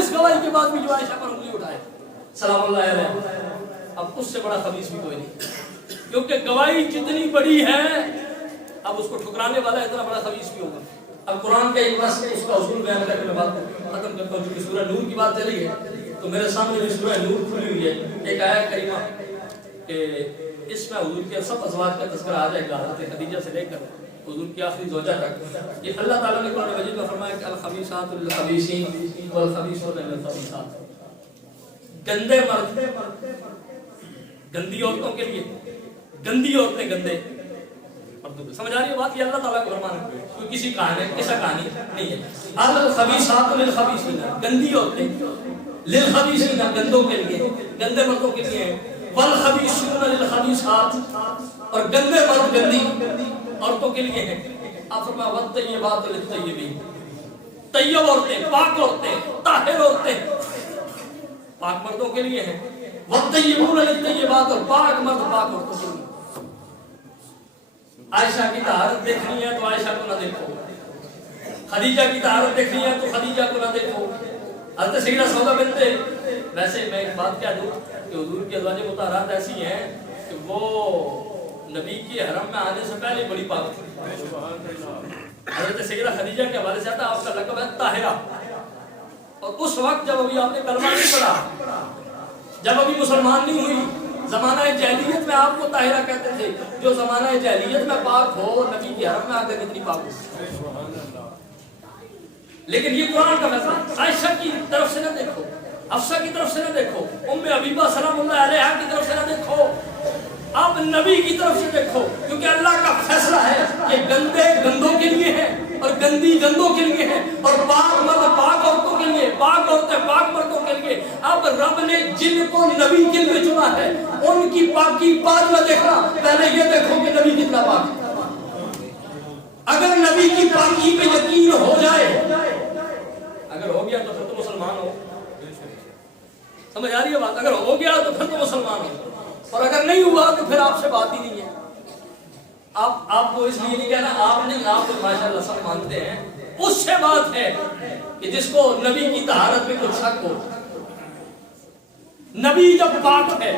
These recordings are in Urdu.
اس گواہی کے بعد بھی جو عائشہ پر انگلی اٹھائے سلام اللہ علیہ، اب اس سے بڑا خبیث بھی کوئی نہیں، کیونکہ گواہی جتنی بڑی ہے اب اس کو ٹھکرانے والا اتنا بڑا خبیث بھی ہوگا۔ اب قرآن کا ایک بس اس کا اصول بیان کر کے میں بات ختم کرتا ہوں، چونکہ سورہ نور کی بات چلی ہے تو میرے سامنے جو سورہ نور کھلی ہوئی ہے، ایک آیت کریمہ کہ اس میں حضور کے سب ازواج کا تذکرہ آ جائے گا، حضرت خدیجہ سے لے کر حضور کی آخری زوجہ تک۔ یہ اللہ تعالیٰ نے قرآن مجید میں فرمایا کہ الخبیثات للخبیثین والخبیثون للخبیثات، گندے مرد گندی عورتوں کے لیے، گندی عورتیں گندے مردوں کے، سمجھ آ رہی ہے بات؟ یہ اللہ تعالیٰ کا فرمان ہے، کوئی کسی کہانی نہیں ہے۔ الخبیثات للخبیثین، گندی عورتیں، للخبیثین گندوں کے لیے، گندے مردوں کے لیے، والخبیثون للخبیثات اور گندے مرد گندی عورتوں کے لیے ہیں۔ آپ فرمایا والطیبات للطیبین، طیب عورتیں، پاک عورتیں، طاہر عورتیں پاک مردوں کے لیے ہیں، والطیبون للطیبات اور پاک مرد پاک عورتوں کے لیے۔ عائشہ کی طہارت دیکھنی ہے تو عائشہ کو نہ دیکھو، خدیجہ کی طہارت دیکھنی ہے تو خدیجہ کو نہ دیکھو، حضرت سیدہ سودا بنت، ویسے میں ایک بات کہہ دوں کہ حضور کی ازواج مطہرات ایسی ہیں کہ وہ نبی کی حرم میں آنے سے پہلے بڑی پاک تھی۔ حضرت سیدہ خدیجہ کے حوالے سے آتا ہے آپ کا لقب ہے طاہرہ، اور اس وقت جب ابھی آپ نے کلمہ نہیں پڑھا، جب ابھی مسلمان نہیں ہوئی، زمانہ جاہلیت میں آپ کو طاہرہ کہتے تھے، جو زمانہ جاہلیت میں پاک ہو نبی کی حرم میں آ کر کتنی پاک ہو۔ لیکن یہ قرآن کا فیصلہ، عائشہ کی طرف سے نہ دیکھو، حفصہ کی طرف سے نہ دیکھو، ام حبیبہ سلام اللہ علیہا کی طرف سے نہ دیکھو، اب نبی کی طرف سے دیکھو، کیونکہ اللہ کا فیصلہ ہے کہ گندے گندوں کے لیے ہیں اور گندی گندوں کے لیے ہیں، اور پاک مرد پاک عورتوں کے لیے، پاک عورتیں پاک مردوں کے لیے۔ اب رب نے جن کو نبی کے لیے چنا ہے ان کی پاکی بعد میں دیکھنا، پہلے یہ دیکھو کہ نبی کتنا پاک ہے۔ اگر نبی کی پاکی پہ یقین ہو جائے، اگر ہو گیا تو پھر تو مسلمان ہو، سمجھ آ رہی ہے بات؟ اگر ہو گیا تو پھر تو مسلمان ہو، اور اگر نہیں ہوا تو پھر آپ سے بات ہی نہیں ہے۔ آپ کو اس لیے نہیں کہنا آپ نہیں، آپ تو ماشاءاللہ سب مانتے ہیں، اس سے بات ہے کہ جس کو نبی کی طہارت میں کچھ شک ہو۔ نبی جب پاک ہے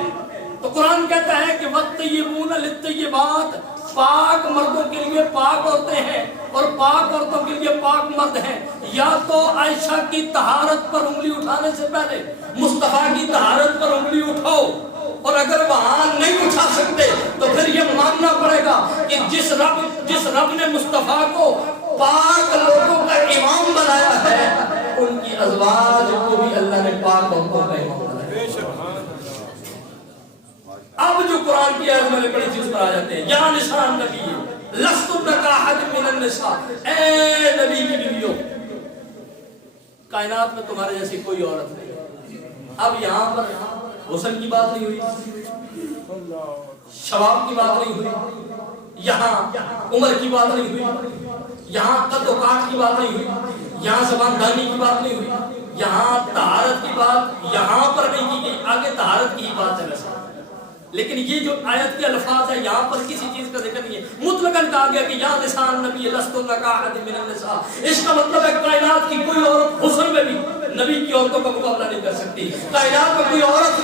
تو قرآن کہتا ہے کہ والطیبون للطیبات، پاک مردوں کے لیے پاک عورتیں ہیں اور پاک عورتوں کے لیے پاک مرد ہیں۔ یا تو عائشہ کی طہارت پر انگلی اٹھانے سے پہلے مصطفیٰ کی طہارت پر انگلی اٹھاؤ، اور اگر وہاں نہیں اٹھا سکتے تو پھر یہ ماننا پڑے گا کہ جس رب نے مصطفیٰ کو پاک لوگوں کا امام بنایا ہے، ان کی ازواج کو بھی اللہ نے پاک عورتوں کا امام بنایا۔ اب جو قرآن کی آیت میں نے بڑی چیز پر آ جاتے ہیں، یا نساء النبی لستن کاحد من النساء، اے نبی کی بیویوں، کائنات میں تمہارے جیسی کوئی عورت نہیں۔ اب یہاں پر حسن کی بات نہیں ہوئی، شباب کی بات نہیں ہوئی، یہاں عمر کی بات نہیں ہوئی، یہاں قد و کاٹ کی بات نہیں ہوئی، یہاں زبان دانی کی بات نہیں ہوئی، یہاں طہارت کی بات یہاں پر نہیں کی گئی، آگے طہارت کی ہی بات ہے ویسے۔ لیکن یہ جو آیت کے الفاظ ہیں یہاں پر کسی چیز کا ذکر نہیں ہے، مطلقاً کہا گیا کہ یا نساء النبی لستن کاحد من النساء۔ اس کا مطلب ہے کائنات کی کوئی عورت حسن میں بھی نبی کی عورتوں کا مقابلہ نہیں کر سکتی، کائنات میں کوئی عورت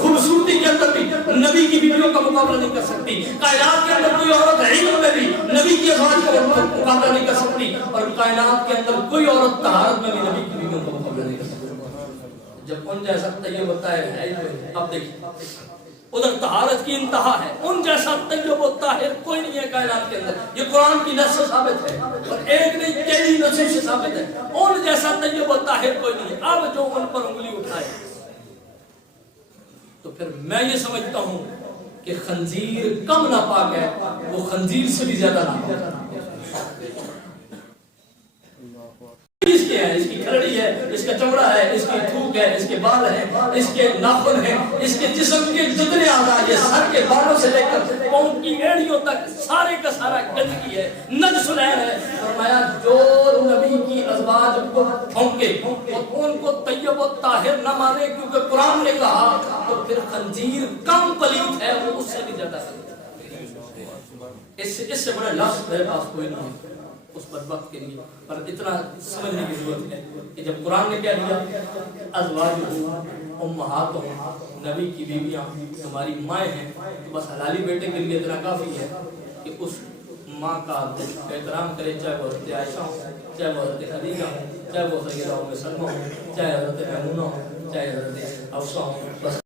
خوبصورتی کے اندر بھی نبی کی بیویوں کا مقابلہ نہیں کر سکتی، کائنات کے اندر کوئی عورت علم میں بھی نبی کی ازواج کا مقابلہ نہیں کر سکتی، اور کائنات کے اندر کوئی عورت طہارت میں بھی نبی کی بیویوں کا مقابلہ نہیں کر سکتی۔ جب ان جیسا طیب ہوتا ہے، اب دیکھیں ادھر طہارت کی انتہا ہے، ان جیسا طیب و طاہر کوئی نہیں ہے کائنات کے اندر، یہ قرآن کی نص سے ثابت ہے، اور ایک نہیں کئی نصوص سے ثابت ہے، ان جیسا طیب و طاہر کوئی نہیں ہے۔ اب جو ان پر انگلی اٹھائے تو پھر میں یہ سمجھتا ہوں کہ خنزیر کم ناپاک ہے، وہ خنزیر سے بھی زیادہ ناپاک ہے۔ اس کے ہے، اس کی کھرڑی ہے، اس کا چمڑا ہے، اس کی تھوک ہے، اس کے بال ہیں، اس کے ناخن ہیں، اس کے جسم کے جتنے اعضاء، یہ سر کے بالوں سے لے کر پاؤں کی ایڑیوں تک سارے کا سارا گندگی ہے، نجس ہے۔ فرمایا جو نبی کی ازواج کو پھونکے ان کو طیب و طاہر نہ مانے کیونکہ قرآن نے کہا، تو پھر خنزیر کم پلیت ہے، وہ اس سے بھی زیادہ ہے۔ اس سے بڑا لفظ میرے پاس کوئی نہیں ہے۔ اس بدبخت کے لیے. پر اتنا سمجھنے کی ضرورت ہے کہ جب قرآن نے کیا دیا ازواج امہاتہم نبی کی بیویاں تمہاری مائیں ہیں تو بس حلالی بیٹے کے لیے اتنا کافی ہے کہ اس ماں کا احترام کرے, چاہے وہ حضرت عائشہ ہو, چاہے وہ حضرت خدیجہ ہو, چاہے وہ سیدہ ام سلمہ ہو, چاہے حضرت میمونہ ہو, چاہے حضرت حفصہ ہو. بس